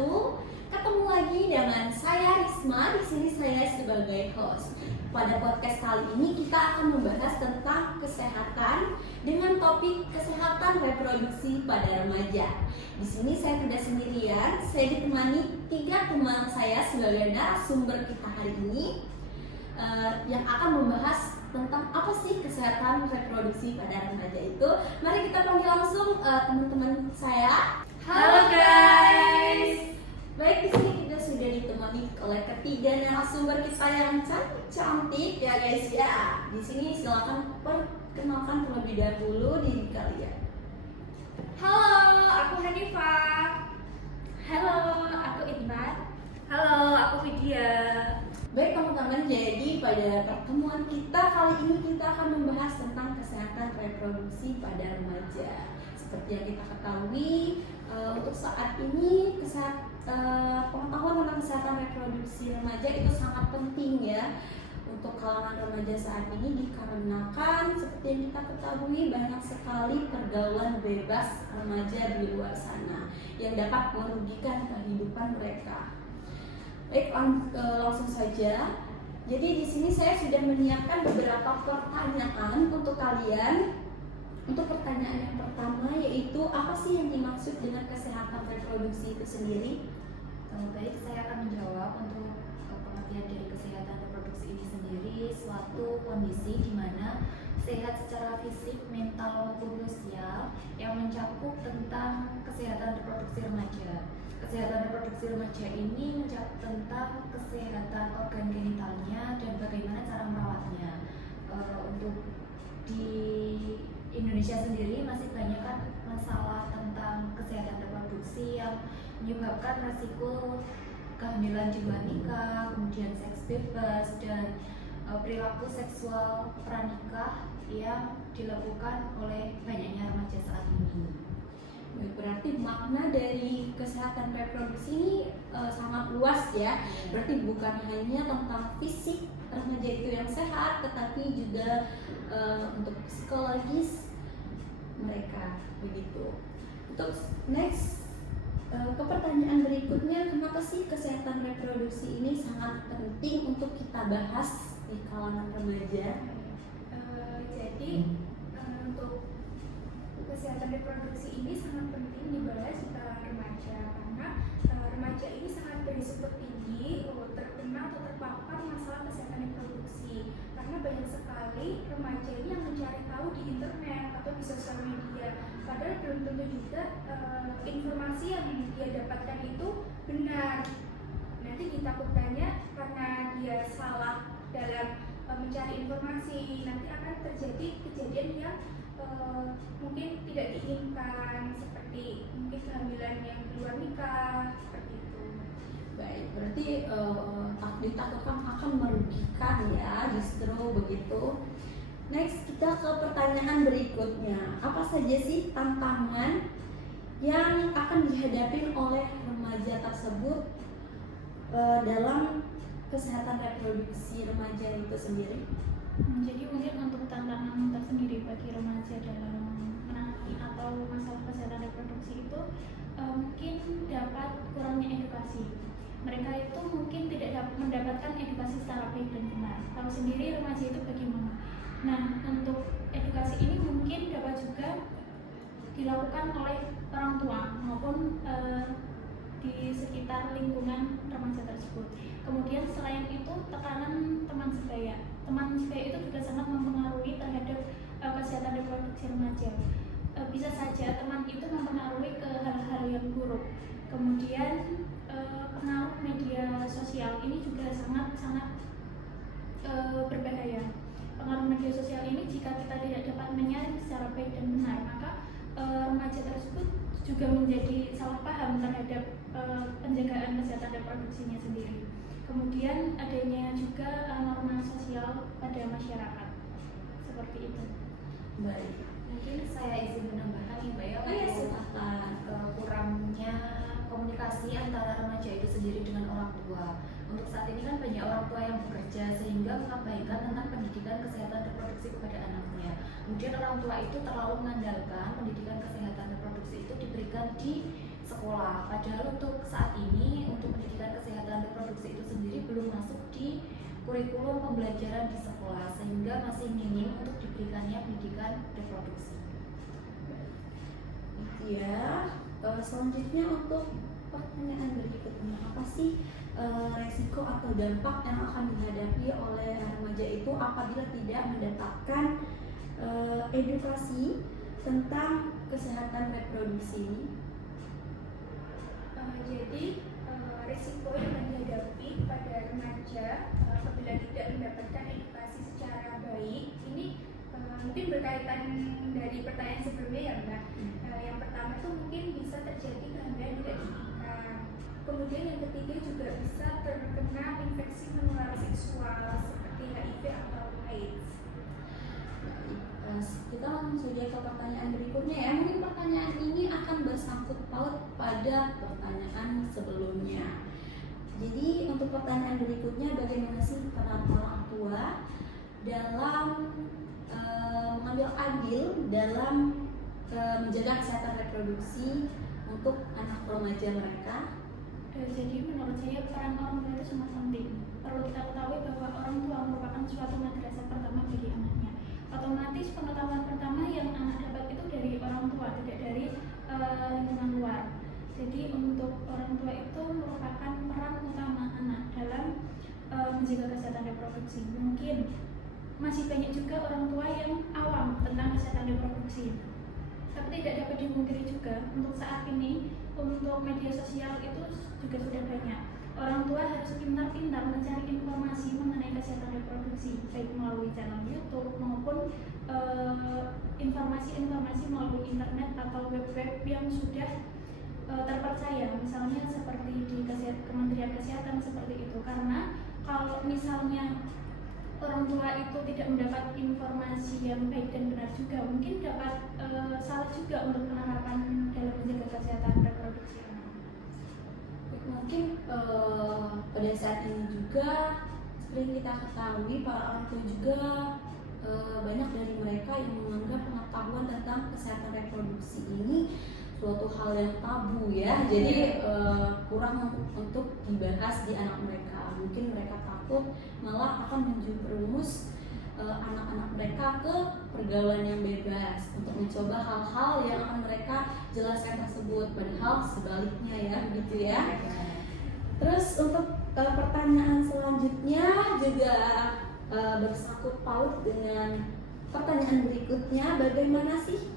wabarakatuh. Ketemu lagi dengan saya Risma. Di sini saya sebagai host. Pada podcast kali ini kita akan membahas tentang kesehatan dengan topik kesehatan reproduksi pada remaja. Di sini saya tidak sendirian, saya ditemani 3 teman saya sebagai narasumber kita hari ini yang akan membahas tentang apa sih kesehatan reproduksi pada remaja itu. Mari kita panggil langsung teman-teman saya. Halo guys. Baik, di sini kita sudah ditemani oleh ketiga narasumber kita yang cantik ya guys ya. Di sini silakan perkenalkan terlebih dahulu diri kalian. Halo, aku Hanifah. Halo, aku Intan. Halo, aku Vidya. Baik teman-teman, jadi pada pertemuan kita kali ini kita akan membahas tentang kesehatan reproduksi pada remaja. Seperti yang kita ketahui, untuk saat ini pengetahuan tentang kesehatan reproduksi remaja itu sangat penting ya untuk kalangan remaja saat ini, dikarenakan seperti yang kita ketahui banyak sekali pergaulan bebas remaja di luar sana yang dapat merugikan kehidupan mereka. Baik, langsung saja. Jadi di sini saya sudah menyiapkan beberapa pertanyaan untuk kalian. Untuk pertanyaan yang pertama yaitu apa sih yang dimaksud dengan kesehatan reproduksi itu sendiri? Baik, saya akan menjawab. Untuk pengertian dari kesehatan reproduksi ini sendiri suatu kondisi di mana sehat secara fisik, mental maupun sosial yang mencakup tentang kesehatan reproduksi remaja. Kesehatan reproduksi remaja ini mencakup tentang kesehatan organ genitalnya dan bagaimana cara merawatnya. Untuk di Indonesia sendiri masih banyak kan masalah tentang kesehatan reproduksi yang menyebabkan resiko kehamilan di luar nikah, kemudian seks bebas, dan perilaku seksual pranikah yang dilakukan oleh banyaknya remaja saat ini. Berarti makna dari kesehatan reproduksi ini sangat luas ya. Berarti bukan hanya tentang fisik remaja itu yang sehat, tetapi juga untuk psikologis mereka begitu. Untuk next ke pertanyaan berikutnya, kenapa sih kesehatan reproduksi ini sangat penting untuk kita bahas di kalangan remaja? Jadi untuk kesehatan reproduksi ini sangat penting dibahas di kalangan remaja karena remaja ini sangat berisiko tinggi terkena atau terpapar masalah kesehatan reproduksi karena banyak sekali remaja ini yang mencari tahu di internet atau di sosial media, padahal belum tentu juga informasi yang dia dapatkan itu benar. Nanti ditakutkannya karena dia salah dalam mencari informasi, nanti akan terjadi kejadian yang mungkin tidak diinginkan, seperti mungkin kehamilan yang di luar nikah, seperti itu. Baik, berarti ditakutkan akan merugikan ya, justru begitu. Next, kita ke pertanyaan berikutnya. Apa saja sih tantangan yang akan dihadapi oleh remaja tersebut dalam kesehatan reproduksi remaja itu sendiri? Jadi mungkin untuk tantangan tersendiri bagi remaja dalam menangani atau masalah kesehatan reproduksi itu mungkin dapat kurangnya edukasi. Mereka itu mungkin tidak dapat mendapatkan edukasi secara baik dan benar. Tahu sendiri remaja itu bagaimana. Nah, untuk edukasi ini mungkin dapat juga dilakukan oleh orang tua maupun di sekitar lingkungan remaja tersebut. Kemudian selain itu tekanan teman sebaya. Teman sebaya itu juga sangat mempengaruhi terhadap kesehatan reproduksi remaja. Bisa saja teman itu mempengaruhi ke hal-hal yang buruk. Kemudian pengaruh media sosial ini juga sangat berbahaya. Pengaruh media sosial ini jika kita tidak dapat menyaring secara baik dan benar, maka remaja tersebut juga menjadi salah paham terhadap penjagaan kesehatan reproduksinya sendiri. Kemudian adanya juga norma sosial pada masyarakat, seperti itu. Baik, Mungkin saya izin menambahkan nih Mbak ya, ya silakan. kurangnya komunikasi antara remaja itu sendiri dengan orang tua. Untuk saat ini kan banyak orang tua yang bekerja sehingga mengabaikan tentang pendidikan kesehatan reproduksi kepada anaknya. Kemudian orang tua itu terlalu mengandalkan pendidikan kesehatan reproduksi itu diberikan di sekolah. Padahal untuk saat ini untuk pendidikan kesehatan reproduksi itu sendiri belum masuk di kurikulum pembelajaran di sekolah, sehingga masih minim untuk diberikannya pendidikan reproduksi. Ya, selanjutnya untuk pertanyaan berikutnya, apa sih resiko atau dampak yang akan dihadapi oleh remaja itu apabila tidak mendapatkan edukasi tentang kesehatan reproduksi ini? Jadi risiko yang dihadapi pada remaja apabila tidak mendapatkan edukasi secara baik ini mungkin berkaitan dari pertanyaan sebelumnya ya Mbak. Yang pertama itu mungkin bisa terjadi kehamilan tidak diinginkan. Kemudian yang ketiga juga bisa terkena infeksi menular seksual seperti HIV atau AIDS. Kita langsung saja ke pertanyaan berikutnya ya. Mungkin pertanyaan ini akan bersangkut paut pada pertanyaan sebelumnya. Jadi untuk pertanyaan berikutnya, bagaimana sih peran orang tua dalam mengambil andil dalam menjaga kesehatan reproduksi untuk anak remaja mereka? Jadi menurut saya peran orang tua itu sangat penting. Perlu kita ketahui bahwa orang tua merupakan suatu madrasah pertama bagi anaknya. Otomatis pengetahuan pertama yang anak dapat itu dari orang tua, tidak dari lingkungan luar. Jadi untuk orang tua itu merupakan peran utama anak dalam menjaga kesehatan reproduksi. Mungkin masih banyak juga orang tua yang awam tentang kesehatan reproduksi. Tapi tidak dapat dimungkiri juga untuk saat ini untuk media sosial itu juga sudah banyak. Orang tua harus pintar-pintar mencari informasi mengenai kesehatan reproduksi, baik melalui channel YouTube maupun informasi-informasi melalui internet atau web-web yang sudah terpercaya, misalnya seperti di Kementerian Kesehatan seperti itu. Karena kalau misalnya orang tua itu tidak mendapat informasi yang baik dan benar juga, mungkin dapat salah juga untuk penerapan dalam menjaga kesehatan reproduksi anak. Mungkin pada saat ini juga seperti kita ketahui, para orang tua juga banyak dari mereka yang menganggap pengetahuan tentang kesehatan reproduksi ini suatu hal yang tabu ya. Jadi kurang untuk dibahas di anak mereka. Mungkin mereka takut malah akan menjerumus anak-anak mereka ke pergaulan yang bebas untuk mencoba hal-hal yang akan mereka jelaskan tersebut, padahal sebaliknya ya, begitu ya. Terus untuk pertanyaan selanjutnya juga bersangkut paut dengan pertanyaan berikutnya, bagaimana sih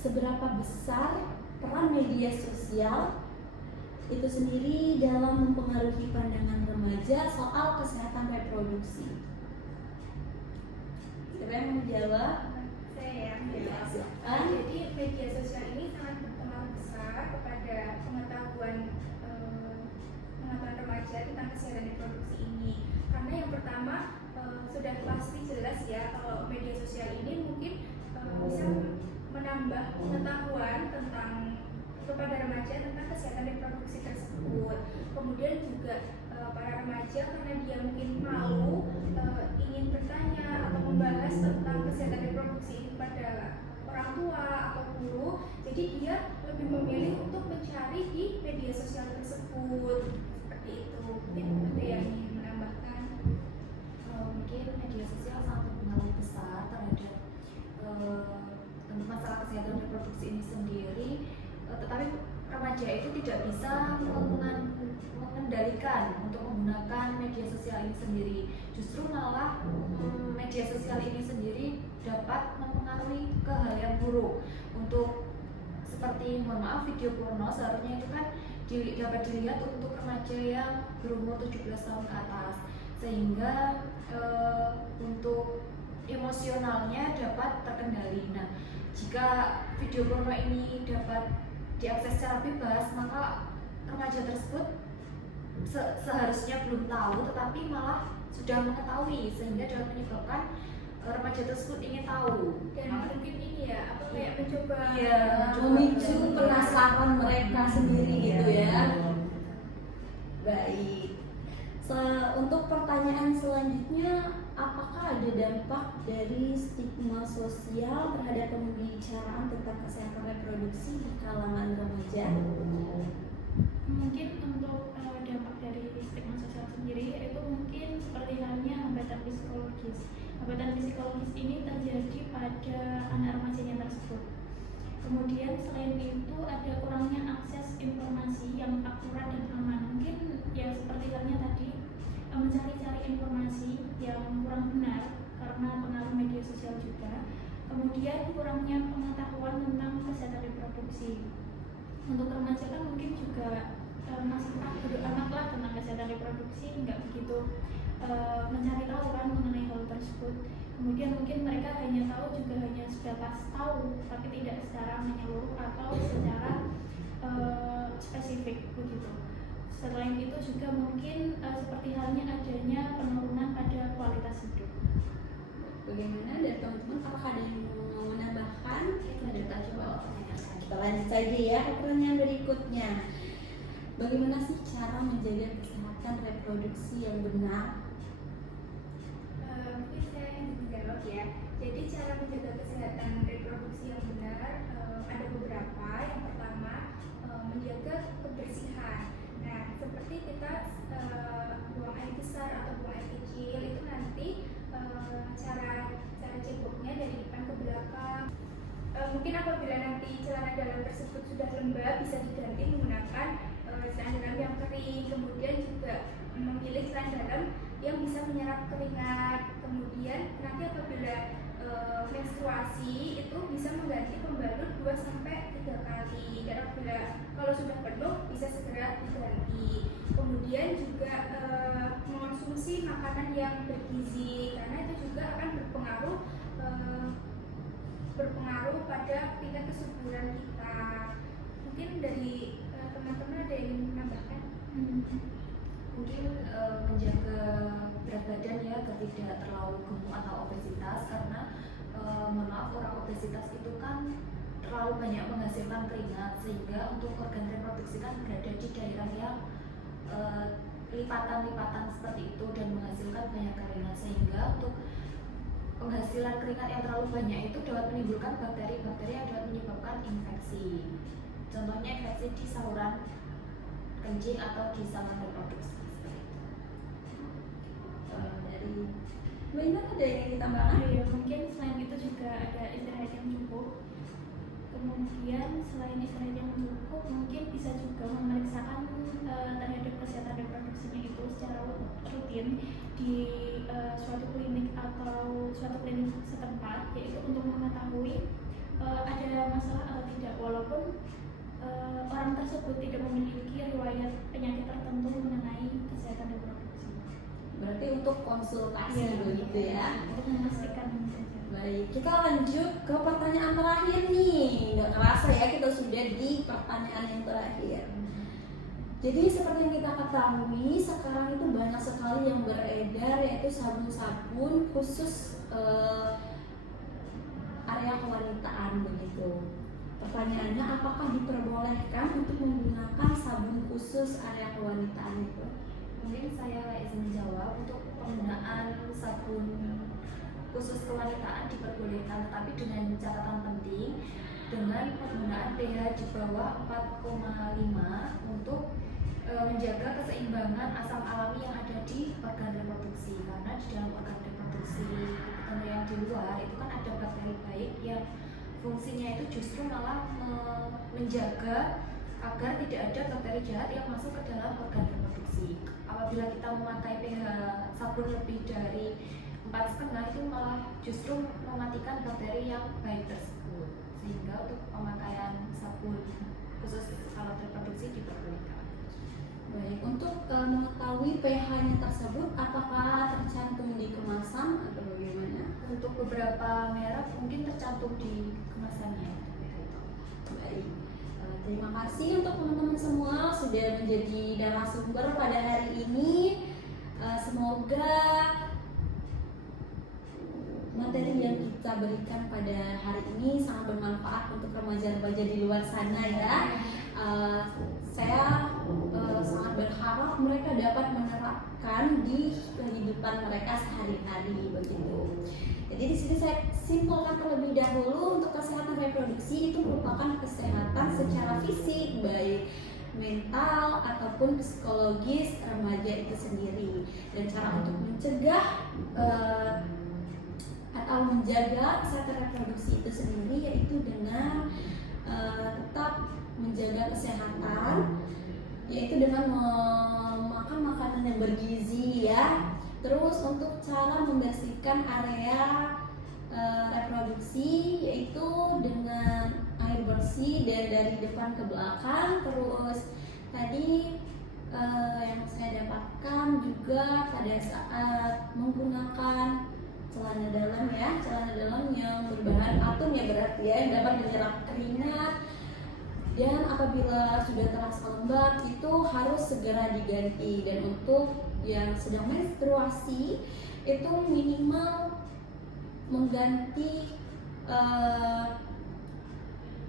seberapa besar peran media sosial itu sendiri dalam mempengaruhi pandangan remaja soal kesehatan reproduksi? Siapa yang menjawab? Saya yang Silakan. Jadi media sosial ini sangat berpengaruh besar kepada pengetahuan remaja tentang kesehatan reproduksi ini. Karena yang pertama sudah pasti jelas ya, kalau media sosial ini mungkin bisa menambah pengetahuan tentang kepada remaja tentang kesehatan reproduksi tersebut. Kemudian juga para remaja karena dia mungkin malu ingin bertanya atau membahas tentang kesehatan reproduksi ini pada orang tua atau guru, jadi dia lebih memilih untuk mencari di media sosial tersebut. Seperti itu. Mungkin ada yang ingin menambahkan? Mungkin media sosial sangat berpengaruh besar terhadap untuk masalah kesehatan reproduksi ini sendiri, tetapi remaja itu tidak bisa mengendalikan untuk menggunakan media sosial ini sendiri. Justru malah media sosial ini sendiri dapat mempengaruhi ke hal yang buruk. Untuk seperti, mohon maaf, video porno seharusnya itu kan dapat dilihat untuk remaja yang berumur 17 tahun ke atas, sehingga untuk emosionalnya dapat terkendali. Nah, jika video porno ini dapat diakses secara bebas, maka remaja tersebut seharusnya belum tahu, tetapi malah sudah mengetahui, sehingga dapat menyebabkan remaja tersebut ingin tahu. Dan mungkin ini ya, apa kayak mencoba memicu penasaran mereka sendiri gitu ya. Baik. Untuk pertanyaan selanjutnya, apakah ada dampak dari stigma sosial terhadap pembicaraan tentang kesehatan reproduksi kalangan remaja? Mungkin untuk dampak dari stigma sosial sendiri itu mungkin seperti halnya hambatan psikologis. Hambatan psikologis ini terjadi pada anak remajanya tersebut. Kemudian selain itu ada kurangnya akses informasi yang akurat dan aman. Mungkin ya seperti halnya tadi mencari-cari informasi yang kurang benar karena pengaruh media sosial juga. Kemudian kurangnya pengetahuan tentang kesehatan reproduksi. Untuk remaja kan mungkin juga masih bodo amat lah tentang kesehatan reproduksi, nggak begitu mencari tahu kan mengenai hal tersebut. Kemudian mungkin mereka hanya tahu juga hanya sebatas tahu, tapi tidak secara menyeluruh atau secara spesifik begitu. Selain itu juga mungkin seperti halnya adanya penurunan pada kualitas hidup. Bagaimana dari teman-teman? Apakah ada yang mau menambahkan? Kita coba kita lanjut saja ya ke pertanyaan berikutnya. Bagaimana sih cara menjaga kesehatan reproduksi yang benar? Mungkin saya yang menjawab ya. Jadi cara menjaga kesehatan reproduksi yang benar ada beberapa. Yang pertama menjaga kebersihan. Nah, seperti kita buang air besar atau buang air kecil itu nanti cara ceboknya dari depan ke belakang. Mungkin apabila nanti celana dalam tersebut sudah lembab bisa diganti menggunakan celana dalam yang kering. Kemudian juga memilih celana dalam yang bisa menyerap keringat. Kemudian nanti apabila menstruasi itu bisa mengganti pembalut 2-3 kali. Dan apabila kalau sudah penuh bisa segera diganti. Kemudian juga mengonsumsi makanan yang bergizi karena itu juga akan berpengaruh pada tingkat kesuburan kita. Mungkin dari teman-teman ada yang ingin menambahkan? Mungkin menjaga berat badan ya agar tidak terlalu gemuk atau obesitas, karena mohon maaf, orang obesitas itu kan terlalu banyak menghasilkan keringat sehingga untuk organ reproduksi kan berada di daerah yang lipatan-lipatan seperti itu dan menghasilkan banyak keringat, sehingga untuk penghasilan keringat yang terlalu banyak itu dapat menimbulkan bakteri-bakteri yang dapat menyebabkan infeksi. Contohnya infeksi di saluran kencing atau di saluran reproduksi. Dari Mbak Intan ada yang ingin ditambahkan? Ya, mungkin selain itu juga ada istirahat yang cukup. Kemudian selain istirahat yang cukup, mungkin bisa juga memeriksakan terhadap kesehatan reproduksinya itu secara rutin di suatu klinik atau suatu klinik setempat, yaitu untuk mengetahui ada masalah atau tidak, walaupun orang tersebut tidak memiliki riwayat penyakit tertentu mengenai kesehatan reproduksi. Berarti untuk konsultasi begitu ya? Untuk memastikan saja. Baik, kita lanjut ke pertanyaan terakhir nih. Nggak kerasa ya kita sudah di pertanyaan yang terakhir. Jadi seperti yang kita ketahui, sekarang itu banyak sekali yang beredar, yaitu sabun-sabun khusus area kewanitaan begitu. Pertanyaannya, apakah diperbolehkan untuk menggunakan sabun khusus area kewanitaan itu? Mungkin saya izin menjawab. Untuk penggunaan sabun khusus kewanitaan diperbolehkan, tetapi dengan catatan penting, dengan penggunaan pH di bawah 4,5 untuk menjaga keseimbangan asam alami yang ada di organ reproduksi. Karena di dalam organ reproduksi tentu yang di luar itu kan ada bakteri baik yang fungsinya itu justru malah menjaga agar tidak ada bakteri jahat yang masuk ke dalam organ reproduksi. Apabila kita memakai pH sabun lebih dari 4,5 itu malah justru mematikan bakteri yang baik tersebut, sehingga untuk pemakaian sabun khusus alat reproduksi diperbolehkan. Baik, untuk mengetahui pH-nya tersebut, apakah tercantum di kemasan atau bagaimana? Untuk beberapa merek mungkin tercantum di kemasannya. Baik, terima kasih untuk teman-teman semua sudah menjadi narasumber pada hari ini. Semoga materi yang kita berikan pada hari ini sangat bermanfaat untuk remaja-remaja di luar sana ya. Saya sangat berharap mereka dapat menerapkan di kehidupan mereka sehari-hari begitu. Jadi di sini saya simpulkan terlebih dahulu, untuk kesehatan reproduksi itu merupakan kesehatan secara fisik, baik mental ataupun psikologis remaja itu sendiri. Dan cara untuk mencegah atau menjaga kesehatan reproduksi itu sendiri yaitu dengan tetap menjaga kesehatan, yaitu dengan memakan makanan yang bergizi ya. Terus untuk cara membersihkan area reproduksi yaitu dengan air bersih dan dari depan ke belakang. Terus tadi yang saya dapatkan juga pada saat menggunakan celana dalam ya, celana dalam yang berbahan atom ya berarti ya, yang dapat menyerap keringat, dan apabila sudah terasa lembab itu harus segera diganti. Dan untuk yang sedang menstruasi itu minimal mengganti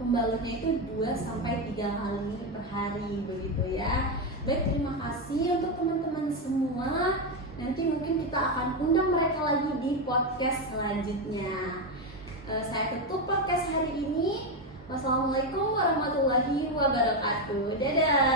pembalutnya itu 2-3 kali per hari begitu ya. Baik, terima kasih untuk teman-teman semua. Nanti mungkin kita akan undang mereka lagi di podcast selanjutnya. Saya tutup podcast hari ini. Wassalamualaikum warahmatullahi wabarakatuh. Dadah.